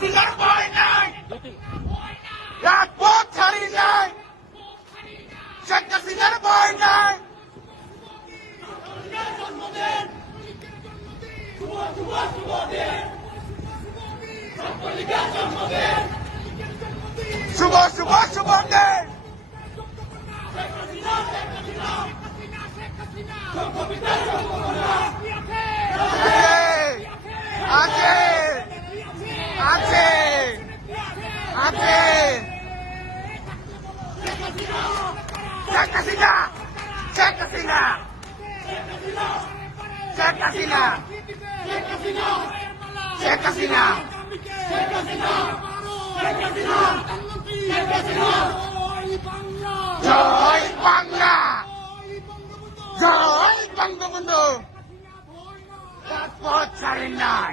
হাসিনার ভয় নাই, রাজপথ ছাড়ি নাই, শেখ হাসিনার ভয় নাই। শুভ শুভ শুভ দিন। আছে আছে আছে শেখ হাসিনা, শেখ হাসিনা, শেখ হাসিনা, শেখ হাসিনা, জয় বাংলা, জয় বঙ্গবন্ধু, রাজপথ ছাড়েন নাই।